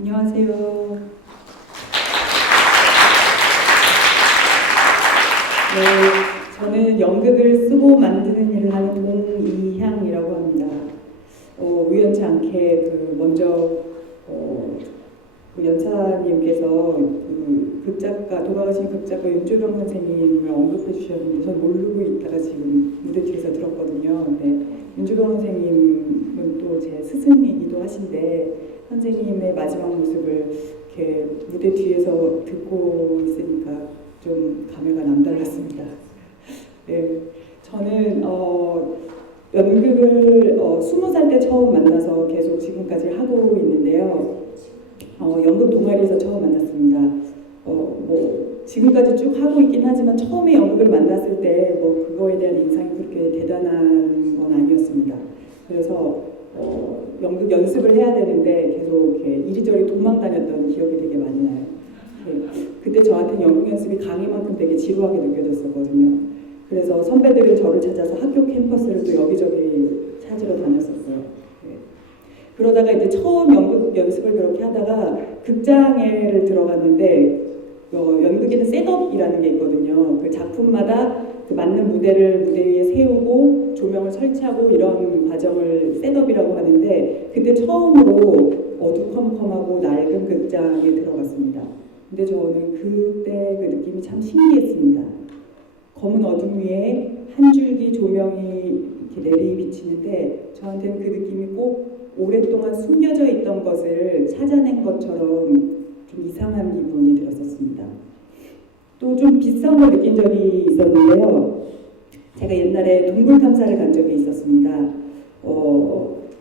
안녕하세요. 저는 연극을 쓰고 만드는 일을 하는 동이향이라고 합니다. 우연치 않게 먼저 그 연사님께서 극작가, 돌아가신 극작가 윤주병 선생님을 언급해 주셨는데 전 모르고 있다가 지금 무대 뒤에서 들었거든요. 근데 윤주병 선생님은 또 제 스승이기도 하신데 선생님의 마지막 모습을 이렇게 무대 뒤에서 듣고 있으니까 좀 감회가 남달랐습니다. 네, 저는 연극을 20살 때 처음 만나서 계속 지금까지 하고 있는데요. 연극 동아리에서 처음 만났습니다. 지금까지 쭉 하고 있긴 하지만 처음에 연극을 만났을 때 그거에 대한 인상이 그렇게 대단한 건 아니었습니다. 그래서 연극 연습을 해야 되는데 계속 이렇게 이리저리 도망 다녔던 기억이 되게 많이 나요. 네, 그때 저한테는 연극 연습이 강의만큼 되게 지루하게 느껴졌었거든요. 그래서 선배들은 저를 찾아서 학교 캠퍼스를 또 여기저기 찾으러 다녔었어요. 네. 그러다가 이제 처음 연극 연습을 그렇게 하다가 극장에를 들어갔는데 연극에는 셋업이라는 게 있거든요. 그 작품마다 그 맞는 무대를 무대 위에 세우고 조명을 설치하고 이런 과정을 셋업이라고 하는데 그때 처음으로 어두컴컴하고 낡은 극장에 들어갔습니다. 근데 저는 그때 그 느낌이 참 신기했습니다. 검은 어둠 위에 한 줄기 조명이 이렇게 내리비치는데 저한테는 그 느낌이 꼭 오랫동안 숨겨져 있던 것을 찾아낸 것처럼 좀 이상한 기분이 들었었습니다. 또 좀 비슷한 걸 느낀 적이 있었는데요. 제가 옛날에 동굴 탐사를 간 적이 있었습니다.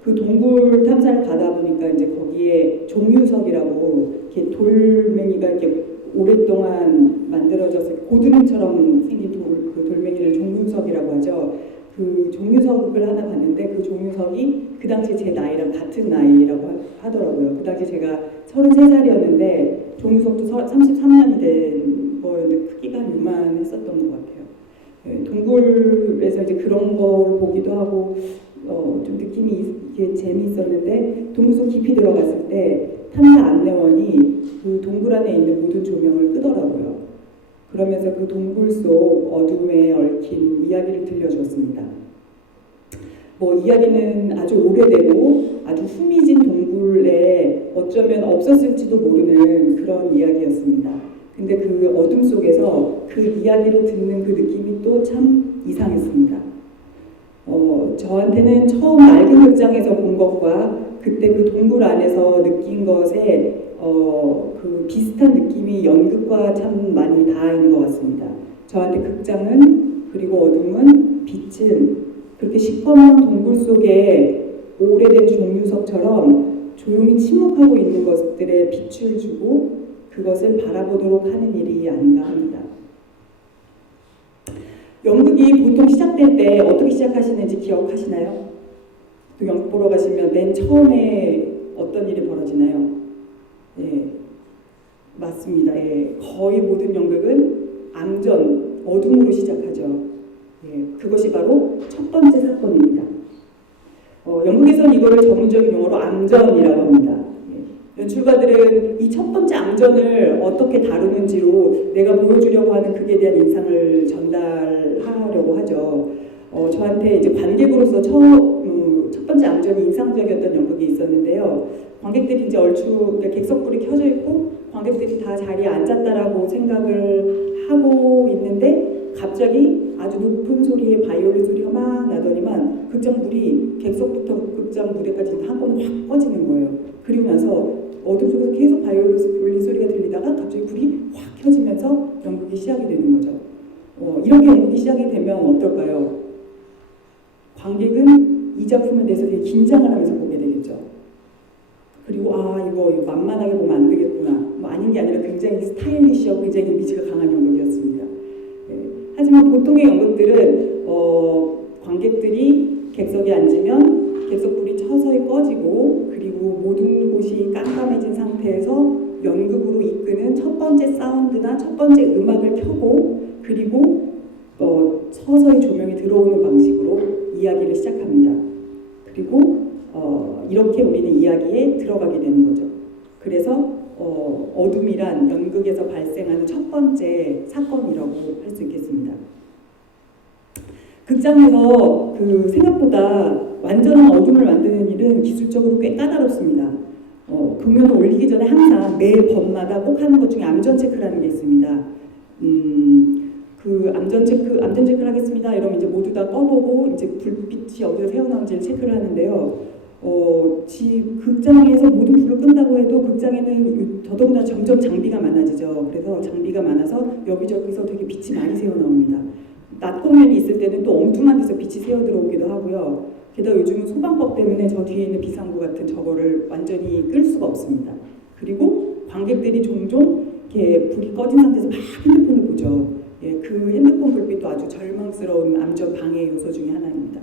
그 동굴 탐사를 가다 보니까 이제 거기에 종유석이라고 이렇게 돌멩이가 이렇게 오랫동안 만들어져서 고드름처럼 생긴 그 돌멩이를 종유석이라고 하죠. 그 종유석을 하나 봤는데 그 종유석이 그 당시 제 나이랑 같은 나이라고 하더라고요. 그 당시 제가 33살이었는데 종유석도 33년이 된 거였는데 크기가 요만했었던 것 같아요. 네, 동굴에서 이제 그런 걸 보기도 하고 좀 느낌이 이게 재미있었는데 동굴 깊이 들어갔을 때 탐사 안내원이 그 동굴 안에 있는 모든 조명을 끄더라고요. 그러면서 그 동굴 속 어둠에 얽힌 이야기를 들려주었습니다. 이야기는 아주 오래되고 아주 후미진 동굴에 어쩌면 없었을지도 모르는 그런 이야기였습니다. 근데 그 어둠 속에서 그 이야기를 듣는 그 느낌이 또 참 이상했습니다. 저한테는 처음 낡은 극장에서 본 것과 그때 그 동굴 안에서 느낀 것에 그 비슷한 느낌이 연극과 참 많이 닿아 있는 것 같습니다. 저한테 극장은 그리고 어둠은 빛은 그렇게 시꺼먼 동굴 속에 오래된 종유석처럼 조용히 침묵하고 있는 것들에 빛을 주고 그것을 바라보도록 하는 일이 아닌가 합니다. 연극이 보통 시작될 때 어떻게 시작하시는지 기억하시나요? 또 연극 보러 가시면 맨 처음에 어떤 일이 벌어지나요? 네, 맞습니다. 예, 거의 모든 연극은 앙전, 어둠으로 시작하죠. 예, 그것이 바로 첫 번째 사건입니다. 영국에서는 이거를 전문적인 용어로 앙전이라고 합니다. 예, 연출가들은 이 첫 번째 앙전을 어떻게 다루는지로 내가 보여주려고 하는 극에 대한 인상을 전달하려고 하죠. 저한테 이제 관객으로서 첫 번째 앙전이 인상적이었던 연극이 있었는데요. 관객들이 이제 그러니까 객석불이 켜져 있고 관객들이 다 자리에 앉았다라고 생각을 하고 있는데 갑자기 아주 높은 소리의 바이올린 소리가 막 나더니만 극장 불이 객석부터 극장 무대까지 한번에 확 꺼지는 거예요. 그리고 나서 어둠 속에서 계속 바이올린 소리가 들리다가 갑자기 불이 확 켜지면서 연극이 시작이 되는 거죠. 이렇게 연극이 시작이 되면 어떨까요? 관객은 이 작품에 대해서 되게 긴장을 하면서 보게 되겠죠. 그리고 이거 만만하게 보면 안 되겠구나. 아닌 게 아니라 굉장히 스타일리시하고 굉장히 이미지가 강한 연극이었습니다. 하지만 보통의 연극들은 관객들이 객석에 앉으면 객석불이 서서히 꺼지고 그리고 모든 곳이 깜깜해진 상태에서 연극으로 이끄는 첫 번째 사운드나 첫 번째 음악을 켜고 그리고 서서히 조명이 들어오는 방식으로 이야기를 시작합니다. 그리고 이렇게 우리는 이야기에 들어가게 되는 거죠. 그래서 어둠이란 연극에서 발생하는 첫 번째 사건이라고 할 수 있겠습니다. 극장에서 생각보다 완전한 어둠을 만드는 일은 기술적으로 꽤 까다롭습니다. 공연을 올리기 전에 항상 매 번마다 꼭 하는 것 중에 암전 체크라는 게 있습니다. 암전 체크를 하겠습니다. 이러면 이제 모두 다 꺼보고 이제 불빛이 어디서 새어나온지를 체크를 하는데요. 극장에서 모든 불을 끈다고 해도 극장에는 더더군다나 점점 장비가 많아지죠. 그래서 장비가 많아서 여기저기서 되게 빛이 많이 새어나옵니다. 낮 공연이 있을 때는 또 엉뚱한 데서 빛이 새어 들어오기도 하고요. 게다가 요즘은 소방법 때문에 저 뒤에 있는 비상구 같은 저거를 완전히 끌 수가 없습니다. 그리고 관객들이 종종 이렇게 불이 꺼진 상태에서 막 핸드폰을 보죠. 그 핸드폰 불빛도 아주 절망스러운 암전 방해 요소 중에 하나입니다.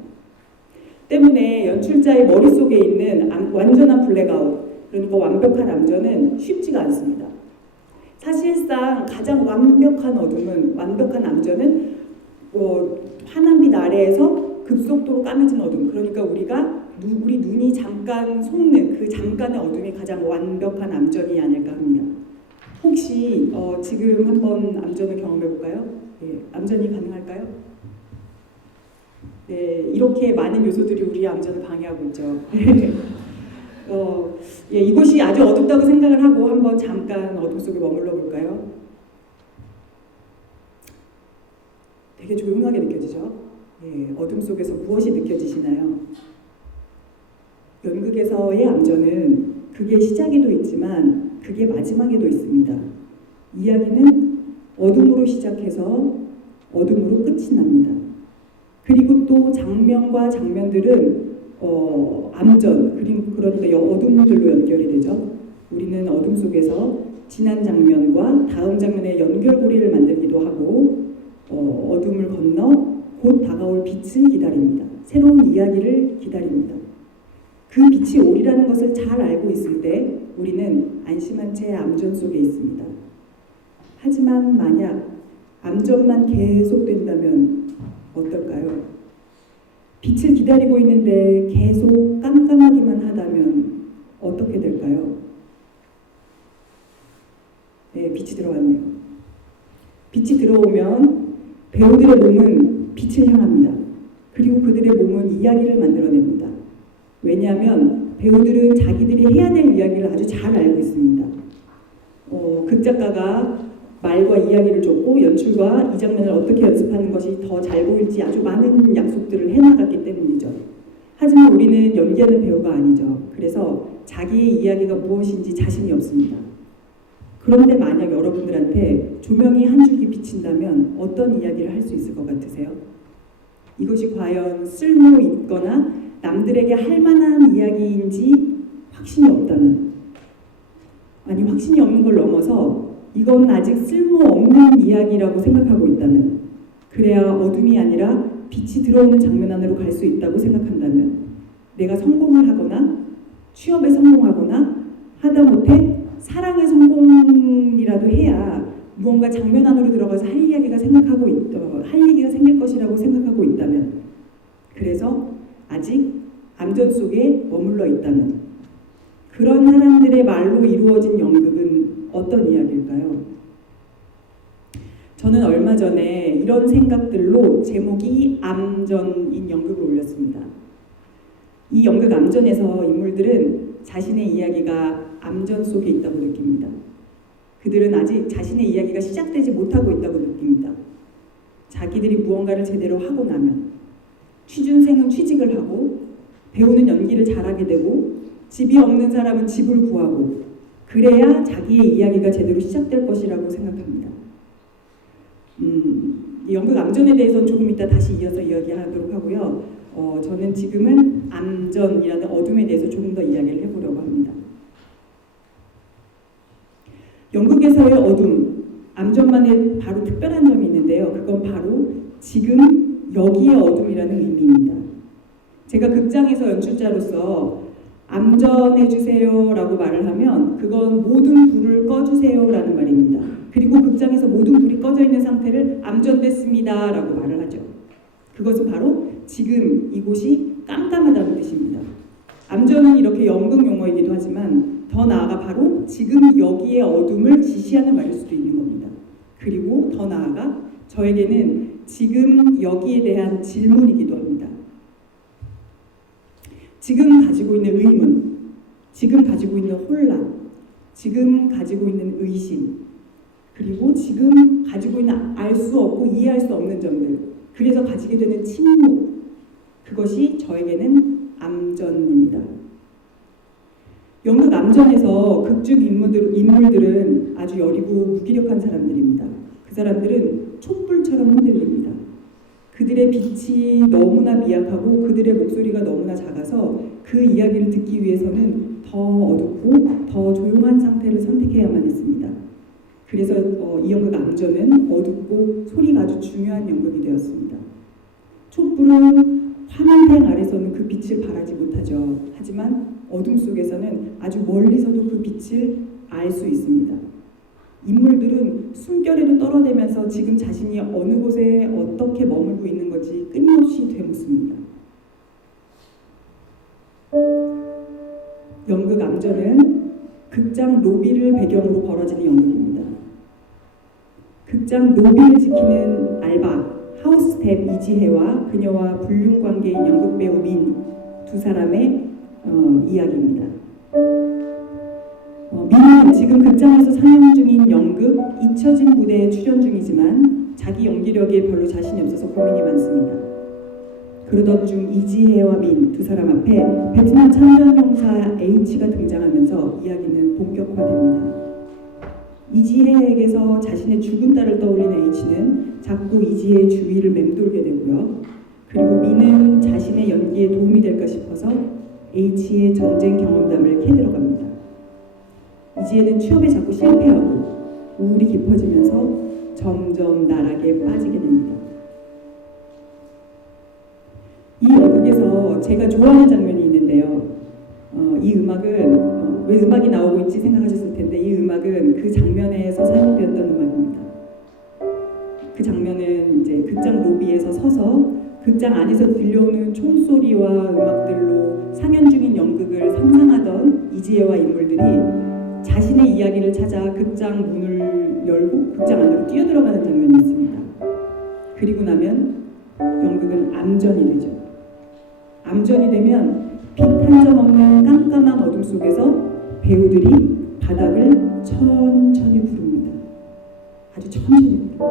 때문에 연출자의 머릿속에 있는 완전한 블랙아웃, 그러니까 완벽한 암전은 쉽지가 않습니다. 사실상 가장 완벽한 암전은 환한빛 아래에서 급속도로 까매진 어둠, 그러니까 우리 눈이 잠깐 속는 그 잠깐의 어둠이 가장 완벽한 암전이 아닐까 합니다. 혹시 지금 한번 암전을 경험해 볼까요? 암전이 가능할까요? 네, 이렇게 많은 요소들이 우리 암전을 방해하고 있죠. 이곳이 아주 어둡다고 생각을 하고 한번 잠깐 어둠 속에 머물러 볼까요? 되게 조용하게 느껴지죠? 어둠 속에서 무엇이 느껴지시나요? 연극에서의 암전은 그게 시작에도 있지만 그게 마지막에도 있습니다. 이야기는 어둠으로 시작해서 어둠으로 끝이 납니다. 그리고 또 장면과 장면들은 암전, 그러니까 어둠들로 연결이 되죠. 우리는 어둠 속에서 지난 장면과 다음 장면의 연결고리를 만들기도 하고 어둠을 건너 곧 다가올 빛을 기다립니다. 새로운 이야기를 기다립니다. 그 빛이 오리라는 것을 잘 알고 있을 때 우리는 안심한 채 암전 속에 있습니다. 하지만 만약 암전만 계속된다면 어떨까요? 빛을 기다리고 있는데 계속 깜깜하기만 하다면 어떻게 될까요? 네, 빛이 들어왔네요. 빛이 들어오면 배우들의 몸은 빛을 향합니다. 그리고 그들의 몸은 이야기를 만들어냅니다. 왜냐하면 배우들은 자기들이 해야 될 이야기를 아주 잘 알고 있습니다. 극작가가 말과 이야기를 줬고 연출과 이 장면을 어떻게 연습하는 것이 더 잘 보일지 아주 많은 약속들을 해나갔기 때문이죠. 하지만 우리는 연기하는 배우가 아니죠. 그래서 자기의 이야기가 무엇인지 자신이 없습니다. 그런데 만약 여러분들한테 조명이 한 줄기 비친다면 어떤 이야기를 할 수 있을 것 같으세요? 이것이 과연 쓸모 있거나 남들에게 할 만한 이야기인지 확신이 없다면, 아니 확신이 없는 걸 넘어서 이건 아직 쓸모없는 이야기라고 생각하고 있다면, 그래야 어둠이 아니라 빛이 들어오는 장면 안으로 갈 수 있다고 생각한다면, 내가 성공을 하거나 취업에 성공하거나 하다못해 사랑의 성공이라도 해야 무언가 장면 안으로 들어가서 할 얘기가 생길 것이라고 생각하고 있다면, 그래서 아직 암전 속에 머물러 있다면, 그런 사람들의 말로 이루어진 연극은 어떤 이야기일까요? 저는 얼마 전에 이런 생각들로 제목이 암전인 연극을 올렸습니다. 이 연극 암전에서 인물들은 자신의 이야기가 암전 속에 있다고 느낍니다. 그들은 아직 자신의 이야기가 시작되지 못하고 있다고 느낍니다. 자기들이 무언가를 제대로 하고 나면, 취준생은 취직을 하고, 배우는 연기를 잘하게 되고, 집이 없는 사람은 집을 구하고, 그래야 자기의 이야기가 제대로 시작될 것이라고 생각합니다. 이 연극 암전에 대해서는 조금 이따 다시 이어서 이야기하도록 하고요. 저는 지금은 암전이라는 어둠에 대해서 조금 더 이야기를 해보려고 합니다. 연극에서의 어둠, 암전만의 바로 특별한 점이 있는데요. 그건 바로 지금 여기의 어둠이라는 의미입니다. 제가 극장에서 연출자로서 암전해주세요 라고 말을 하면 그건 모든 불을 꺼주세요 라는 말입니다. 그리고 극장에서 모든 불이 꺼져 있는 상태를 암전됐습니다 라고 말을 하죠. 그것은 바로 지금 이곳이 깜깜하다는 뜻입니다. 암전은 이렇게 연극 용어이기도 하지만 더 나아가 바로 지금 여기의 어둠을 지시하는 말일 수도 있는 겁니다. 그리고 더 나아가 저에게는 지금 여기에 대한 질문이기도 합니다. 지금 가지고 있는 의문, 지금 가지고 있는 혼란, 지금 가지고 있는 의심, 그리고 지금 가지고 있는 알 수 없고 이해할 수 없는 점들, 그래서 가지게 되는 침묵, 그것이 저에게는 암전입니다. 연극 암전에서 극중 인물들은 아주 여리고 무기력한 사람들입니다. 그 사람들은 촛불처럼 흔들립니다. 그들의 빛이 너무나 미약하고 그들의 목소리가 너무나 작아서 그 이야기를 듣기 위해서는 더 어둡고 더 조용한 상태를 선택해야만 했습니다. 그래서 이 연극 암전은 어둡고 소리가 아주 중요한 연극이 되었습니다. 촛불은 환한색 아래서는 그 빛을 발하지 못하죠. 하지만 어둠 속에서는 아주 멀리서도 그 빛을 알 수 있습니다. 인물들은 숨결에도 떨어대면서 지금 자신이 어느 곳에 어떻게 머물고 있는 건지 끊임없이 되묻습니다. 연극 암전은 극장 로비를 배경으로 벌어지는 연극입니다. 극장 로비를 지키는 알바, 하우스스텝 이지혜와 그녀와 불륜관계인 연극배우 민 두 사람의 이야기입니다. 민은 지금 극장에서 상영 중인 연극 잊혀진 무대에 출연 중이지만 자기 연기력에 별로 자신이 없어서 고민이 많습니다. 그러던 중 이지혜와 민 두 사람 앞에 베트남 참전 형사 H가 등장하면서 이야기는 본격화됩니다. 이지혜에게서 자신의 죽은 딸을 떠올린 H는 자꾸 이지혜의 주위를 맴돌게 되고요. 그리고 민은 자신의 연기에 도움이 될까 싶어서 H의 전쟁 경험담을 캐들어갑니다. 이지혜는 취업에 자꾸 실패하고 우울이 깊어지면서 점점 나락에 빠지게 됩니다. 이 연극에서 제가 좋아하는 장면이 있는데요. 이 음악은 왜 음악이 나오고 있지 생각하셨을 텐데 이 음악은 그 장면에서 사용되었던 음악입니다. 그 장면은 이제 극장 로비에서 서서 극장 안에서 들려오는 총소리와 음악들로 상연 중인 연극을 상상하던 이지혜와 인물들이 자신의 이야기를 찾아 극장 문을 열고 극장 안으로 뛰어들어가는 장면이 있습니다. 그리고 나면 연극은 암전이 되죠. 암전이 되면 빛 한 점 없는 깜깜한 어둠 속에서 배우들이 바닥을 천천히 구릅니다. 아주 천천히 구릅니다.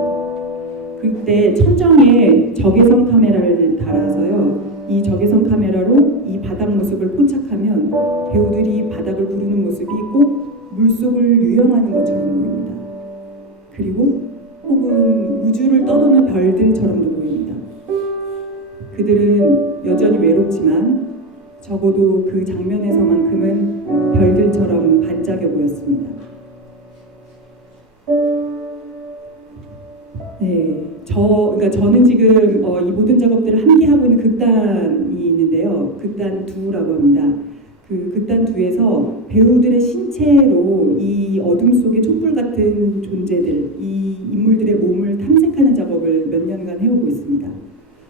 그때 천정에 적외선 카메라를 달아서요. 이 적외선 카메라로 이 바닥 모습을 포착하면 배우들이 바닥을 구르는 모습이 꼭 물속을 유영하는 것처럼 보입니다. 그리고 혹은 우주를 떠도는 별들처럼도 보입니다. 그들은 여전히 외롭지만 적어도 그 장면에서만큼은 별들처럼 반짝여 보였습니다. 네, 그러니까 저는 지금 이 모든 작업들을 함께 하고 있는 극단이 있는데요. 극단 2라고 합니다. 그 극단 2에서 배우들의 신체로 이 어둠 속의 촛불 같은 존재들, 이 인물들의 몸을 탐색하는 작업을 몇 년간 해오고 있습니다.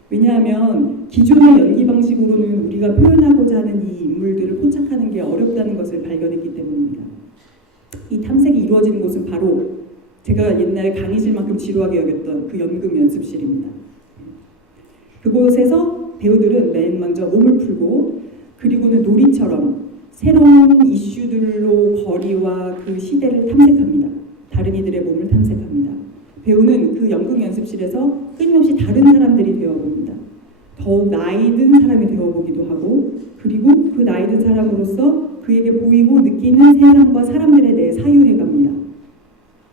왜냐하면 기존의 연기 방식으로는 우리가 표현하고자 하는 이 인물들을 포착하는 게 어렵다는 것을 발견했기 때문입니다. 이 탐색이 이루어지는 곳은 바로 제가 옛날에 강의실만큼 지루하게 여겼던 그 연극 연습실입니다. 그곳에서 배우들은 맨 먼저 몸을 풀고 그리고는 놀이처럼 새로운 이슈들로 거리와 그 시대를 탐색합니다. 다른 이들의 몸을 탐색합니다. 배우는 그 연극 연습실에서 끊임없이 다른 사람들이 되어봅니다. 더욱 나이 든 사람이 되어보기도 하고 그리고 그 나이 든 사람으로서 그에게 보이고 느끼는 세상과 사람들에 대해 사유해갑니다.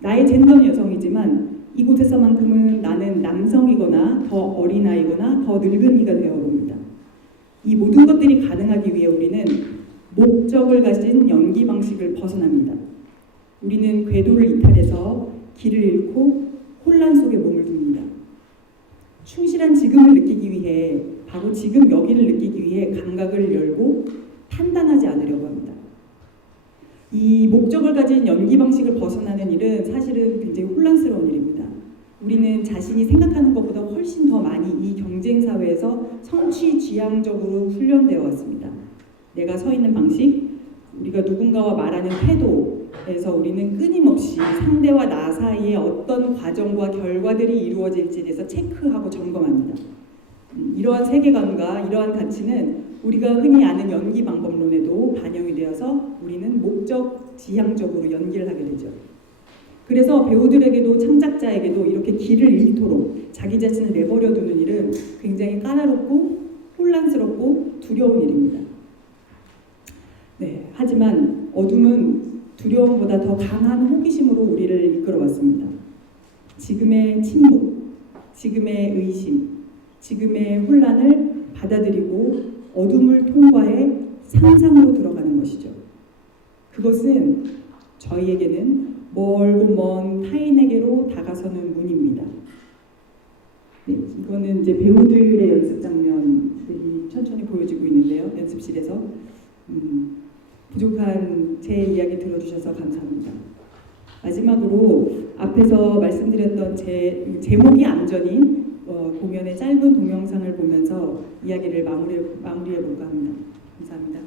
나의 젠더는 여성이지만 이곳에서만큼은 나는 남성이거나 더 어린아이거나 더 늙은이가 되어봅니다. 이 모든 것들이 가능하기 위해 우리는 목적을 가진 연기 방식을 벗어납니다. 우리는 궤도를 이탈해서 길을 잃고 혼란 속에 몸을 둡니다. 충실한 지금을 느끼기 위해 바로 지금 여기를 느끼기 위해 감각을 열고 판단하지 않으려고 합니다. 이 목적을 가진 연기 방식을 벗어나는 일은 사실은 굉장히 혼란스러운 일입니다. 우리는 자신이 생각하는 것보다 훨씬 더 많이 이 경쟁 사회에서 성취지향적으로 훈련되어 왔습니다. 내가 서 있는 방식, 우리가 누군가와 말하는 태도에서 우리는 끊임없이 상대와 나 사이에 어떤 과정과 결과들이 이루어질지에 대해서 체크하고 점검합니다. 이러한 세계관과 이러한 가치는 우리가 흔히 아는 연기 방법론에도 반영이 되어서 우리는 목적 지향적으로 연기를 하게 되죠. 그래서 배우들에게도 창작자에게도 이렇게 길을 잃도록 자기 자신을 내버려 두는 일은 굉장히 까다롭고 혼란스럽고 두려운 일입니다. 네, 하지만 어둠은 두려움보다 더 강한 호기심으로 우리를 이끌어왔습니다. 지금의 침묵, 지금의 의심, 지금의 혼란을 받아들이고 어둠을 통과해 상상으로 들어가는 것이죠. 그것은 저희에게는 멀고 먼 타인에게로 다가서는 문입니다. 네, 이거는 이제 배우들의 연습 장면들이 천천히 보여지고 있는데요. 연습실에서 부족한 제 이야기 들어주셔서 감사합니다. 마지막으로 앞에서 말씀드렸던 제 제목이 안전인 공연의 짧은 동영상을 보면서 이야기를 마무리해 볼까 합니다. 감사합니다.